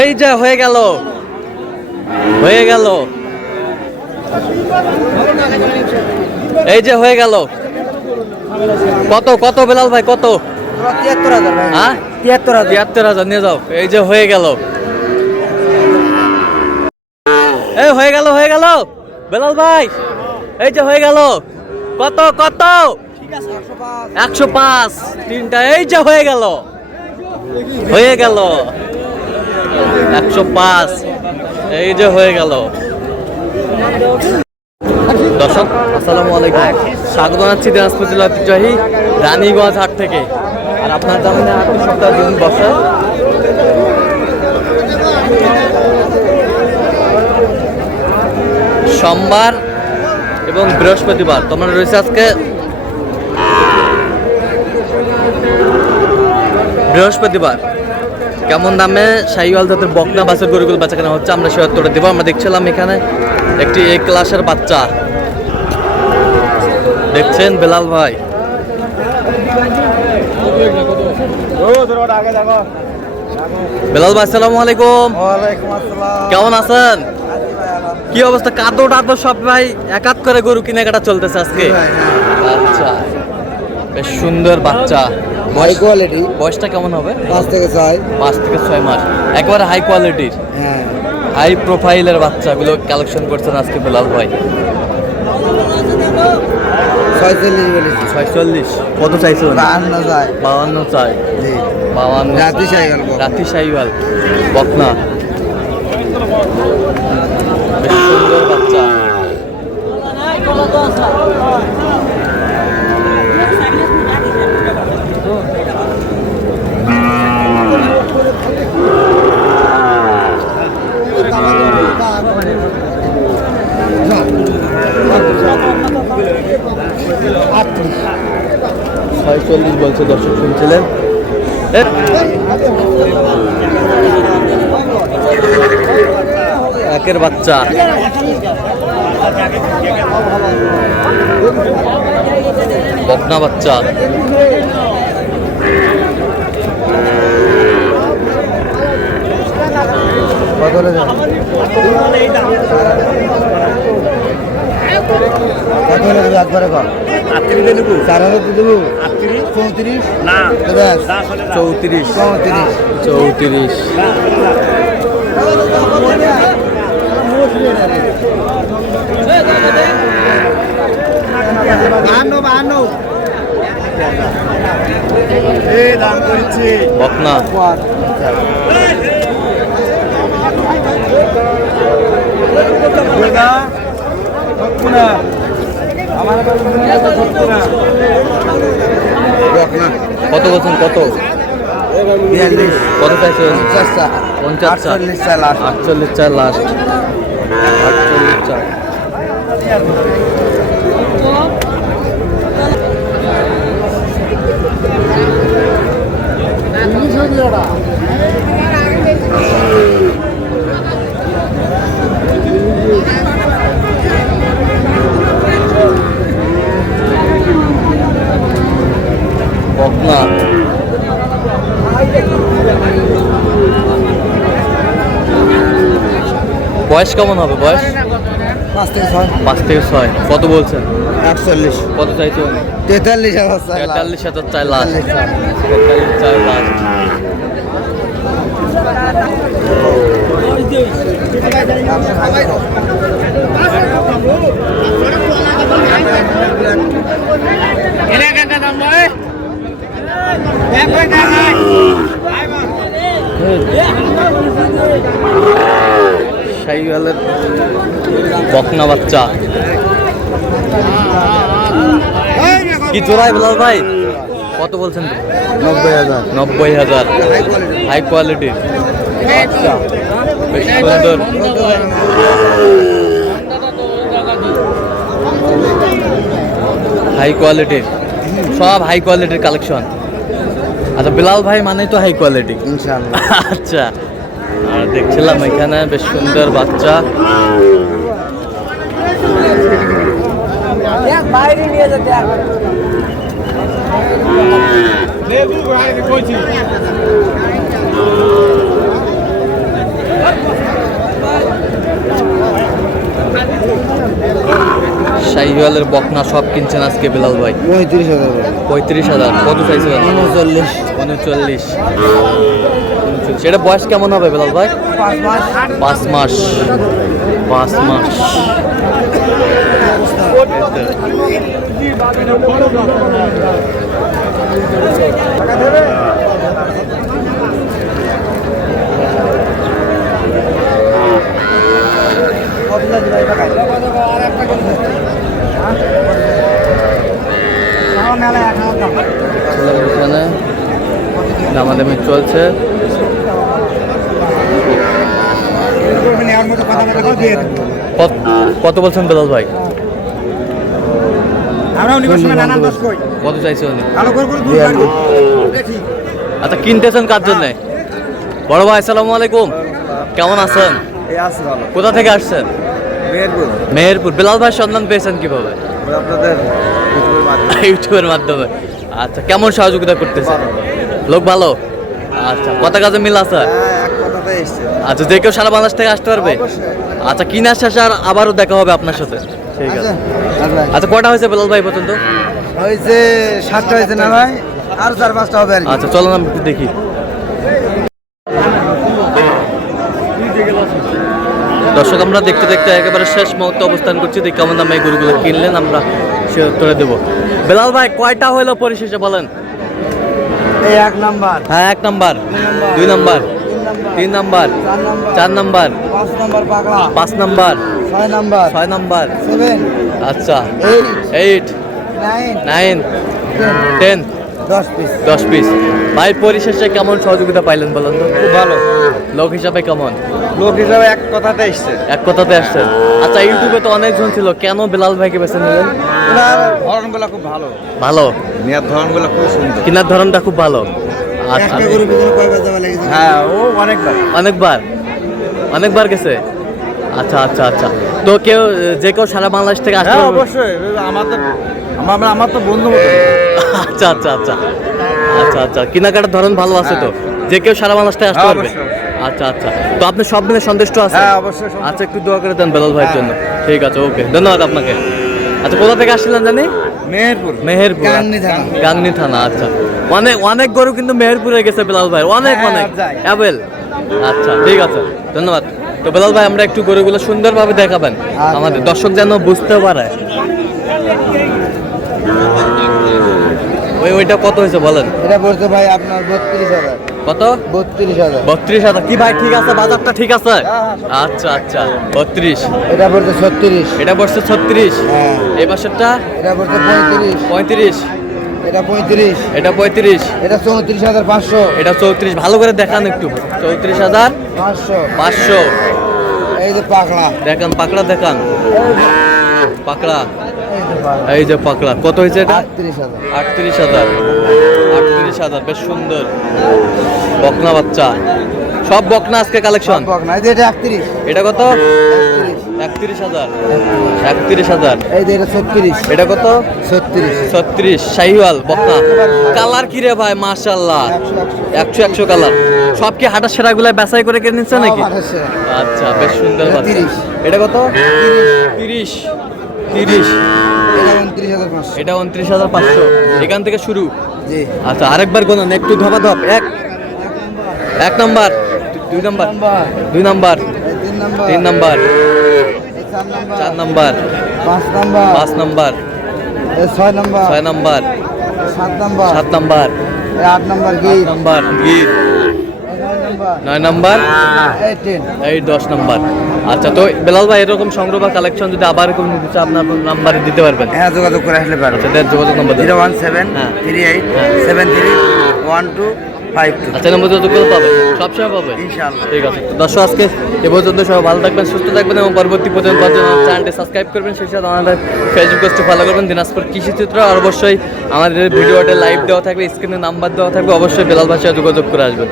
এই যে হয়ে গেল হয়ে গেল এই যে হয়ে গেল। কত কত বেলাল ভাই কত? ৭৩,০০০ ভাই। হ্যাঁ ৭৩,০০০। ৭৩,০০০ নিয়ে যাও। এই যে হয়ে গেল, এই হয়ে গেল হয়ে গেল বেলাল ভাই, এই যে হয়ে গেল। কত কত? ১০৫ তিনটা। এই যে হয়ে গেল হয়ে গেল ১০৫। এই যে হয়ে গেল। দর্শক আসসালামু আলাইকুম, স্বাগত জানাচ্ছি দিনাজপুর জেলার ঐতিহ্যবাহী রানীগঞ্জ হাট থেকে। আর আপনার জানেন হাটটি সপ্তাহে দিন বসে। সোমবার এবং বৃহস্পতিবার। তোমরা রয়েছে আজকে বৃহস্পতিবার। কেমন দামে শাহিওয়াল জাতের বকনা বাছুর গরুগুলো বেচা কেনা হচ্ছে আমরা সে উত্তরটা দেবো। আমরা দেখছিলাম এখানে একটি এ ক্লাসের বাচ্চা দেখছেন বেলাল ভাই। বেলাল ভাই আসসালামু আলাইকুম। ওয়ালাইকুম আসসালাম। কেমন আছেন? কি অবস্থা? কাদো টাদো সব ভাই একাত করে গরু কেনাকাটা চলতেছে আজকে। আচ্ছা, বেশ সুন্দর বাচ্চা। High quality. বয়সটা কেমন হবে? ৫ থেকে ৬। ৫ থেকে ৬ মাস। একবারে হাই কোয়ালিটির, হ্যাঁ, হাই প্রোফাইলের বাচ্চাগুলো কালেকশন করছেন আজকে বেলাল ভাই। ৪৬ বলেছি। ৪৬ কত চাইছে? ৫২ যায়। ৫২ চাই। জি। ৫২ রাতি শাহিওয়াল বকনা। রাতি শাহিওয়াল বকনা। বেশ সুন্দর বাচ্চা। ছয়চল্লিশ বলছে, দর্শক শুনছিলেন। একের বাচ্চা বকনা বাচ্চা। কত হলে যাবে? কত হলে যাবে একবারে কম? ৪,০০০ দিয়ে দেবো। ৩৪ না, 34 34। 34। বকনা কত বলছেন? কত? ৪২। কত চাইছেন? ৫০ চা। 50 ৪৮ চা লাস্ট। 48 চার লাস্ট। 48 চার। বকনা বয়স কেমন হবে? বয়স ৫ থেকে ৬। 5 থেকে 6। কত বলছেন? ৪৮। কত চাইছেন? ৪৩,০০০ চা। 43,000 চাই লাস্ট। 43 চা। 43 চাই লাস্ট। শাহিওয়ালের বকনা বাচ্চা কি জোড়ায় বেলাল ভাই? কত বলছেন? ৯০,০০০। ৯০,000। হাই কোয়ালিটির বাচ্চা, বেশ সুন্দর। হাই কোয়ালিটির, সব হাই কোয়ালিটির কালেকশন। আচ্ছা, বেলাল ভাই মানে তো হাই কোয়ালিটি ইনশাআল্লাহ। আচ্ছা, আর দেখছিলাম এখানে বেশ সুন্দর বাচ্চা। বাইরে নিয়ে যেতে শাহিওয়ালের বকনা সব কিনছেন আজকে বেলাল ভাই? 35,000 35,000। কত চাইছিলেন? 39 39। এটা বয়স কেমন হবে বেলাল ভাই? 5 মাস 5 মাস। 5 মাস। এখানে দামাদামি চলছে। কত বলছেন বেলাল ভাই? কত চাইছে উনি? আচ্ছা, কিনতেছেন কার জন্য? বড় ভাই আসসালামু আলাইকুম, কেমন আছেন? কোথা থেকে আসছেন? মেহেরপুর। বেলাল ভাই সন্ধান পেয়েছেন কিভাবে? ইউটিউবের মাধ্যমে। আচ্ছা, কেমন সহযোগিতা করতেছে? লোক ভালো? আচ্ছা, কথা কাজে মিল আছে? আচ্ছা, যে কেউ সারা বাংলাদেশ থেকে আসতে পারবে? আচ্ছা, কিনার শেষে আর আবারও দেখা হবে আপনার সাথে। ঠিক আছে। আচ্ছা, কটা হয়েছে বেলাল ভাই পর্যন্ত? হয়েছে 7টা হয়েছে না ভাই, আর 4-5টা হবে আর কি। আচ্ছা, চলো আমি একটু দেখি। দর্শক, আমরা দেখতে দেখতে একেবারে শেষ মুহূর্তে অবস্থান করছি। দেখি কেমন দামে এই গরুগুলো কিনলেন, আমরা সে উত্তরে দেবো। বেলাল ভাই, কয়টা হইলো পরিশেষে বলেন? এই 1 নাম্বার, হ্যাঁ 1 number, 2 number, 3 number, 4 number, 5 number পাগলা, 5 নাম্বার, 6 নাম্বার, 6 নাম্বার, 7, আচ্ছা 8, 8, 9, 9, 10, 10 পিস। 10 পিস। ভাই, পরিশেষে কেমন সহযোগিতা পাইলেন বলেন তো? খুব ভালো। লোক হিসাবে কেমন? লোক হিসাবে এক কথাতে এসছে। এক কথাতে আসছেন। আচ্ছা, ইউটিউবে তো অনেকজন ছিল, কেন বেলাল ভাইকে বেছে নিলেন? ওনার ধরনগুলো খুব ভালো, ভালো, নেয়ার ধরনগুলো খুব সুন্দর। কিনার ধরনটা খুব ভালো। আচ্ছা, একটা গরুর পিছনে কয়বার যাওয়া লেগেছে? হ্যাঁ, ও অনেকবার। অনেকবার গেছে। আচ্ছা আচ্ছা আচ্ছা, তো যে কেউ সারা বাংলাদেশ থেকে আসতে হ্যাঁ পারবে? অবশ্যই, আমার তো বন্ধু মতো। আচ্ছা আচ্ছা আচ্ছা আচ্ছা আচ্ছা, কেনাকাটার ধরন ভালো আছে তো? যে কেউ সারা বাংলাদেশ থেকে আসতে হ্যাঁ, পারবে? অবশ্যই। আচ্ছা আচ্ছা, তো আপনি সব মিলে সন্তুষ্ট আছেন? হ্যাঁ অবশ্যই। আচ্ছা, একটু দোয়া করে দেন বেলাল ভাইয়ের হ্যাঁ। জন্য। ঠিক আছে, ওকে, ধন্যবাদ আপনাকে। আচ্ছা, কোথা থেকে আসছিলেন জানি? মেহেরপুর, গাংনী থানা। আচ্ছা, অনেক গরু কিন্তু মেহেরপুরে গেছে বেলাল ভাই, অনেক হ্যাঁ, যায়। অ্যাভেল। আচ্ছা, ঠিক আছে, ধন্যবাদ। তো বেলাল ভাই, আমরা একটু গরুগুলো সুন্দরভাবে দেখাবেন, আচ্ছা। আমাদের দর্শক যেন বুঝতে পারে। ওইটা কত হয়েছে বলেন? এটা বলছে ভাই আপনার 32,000। কত? 32,000। 32,000। কি ভাই, ঠিক আছে? বাজারটা ঠিক আছে? আচ্ছা আচ্ছা, 32। এটা বলছে 36। এটা বসছে 36। হ্যাঁ। এই পাশেরটা এটা বলছে 35। 35। এটা 35। এটা 35। এটা 34,500। এটা 34। ভালো করে দেখান একটু। 34,500। 500। এই যে পাকড়া, দেখান, পাকড়া দেখান, পাকড়া। এই যে পাকড়া। এই যে পাকড়া, কত হয়েছে এটা? 38,000। 38,000। 38,000, বেশ সুন্দর বকনা বাচ্চা। সব বকনা আজকে কালেকশন। পাকড়া, এই যে এটা 38। এটা কত? 38,000। 31,000। এই যে এটা 36। এটা কত? 36। 36। শাহিওয়াল বকনা। কালার কি রে ভাই, মাশাআল্লাহ, 100 কালার। সব কি হাটা সেরাগুলা বাছাই করে কিনে নিচ্ছে নাকি? আচ্ছা, বেশ সুন্দর বাচ্চা। 30। এটা কত? 30। 30। এটা 29,500। এটা 29,500। এখান থেকে শুরু। জি। আচ্ছা, আরেকবার গোনান, একটু ধপাধপ। 1 নাম্বার, 2 নাম্বার, 2 নাম্বার, এই 3 নাম্বার। 3 নাম্বার, এই 4 নাম্বার। 4 number, 5 number. 5 নাম্বার, এই 6 নাম্বার। 6 নাম্বার, এই 7 নাম্বার। 7 নাম্বার, এই 8 নাম্বার 8 গিট। নাম্বার গির, এই 9 নাম্বার। 9 নাম্বার, এই 10। এই 10 নাম্বার। আচ্ছা, তো বেলাল ভাই, এরকম সংগ্রহ বা কালেকশন যদি আবার কোনো কিছু আপনার নাম্বারে দিতে পারবেন? হ্যাঁ, যোগাযোগ করে আসলে পারো। আচ্ছা, দেন যোগাযোগ নাম্বার দেন। 01738731252। আচ্ছা, নম্বর যোগাযোগ করে পাবে, সবসময় পাবে ইনশাআল্লাহ। ঠিক আছে। তো দর্শক, আজকে এ পর্যন্ত সবাই ভালো থাকবেন, সুস্থ থাকবেন এবং পরবর্তী পর্যন্ত চ্যানেলটি সাবস্ক্রাইব করবেন, সেই সাথে আমাদের ফেসবুক পেজটি ফলো করবেন, দিনাজপুর কৃষিচিত্র। আর অবশ্যই আমাদের ভিডিওটা লাইভ দেওয়া থাকবে, স্ক্রিনে নাম্বার দেওয়া থাকবে, অবশ্যই বেলাল ভাইয়ের সাথে যোগাযোগ করে আসবেন।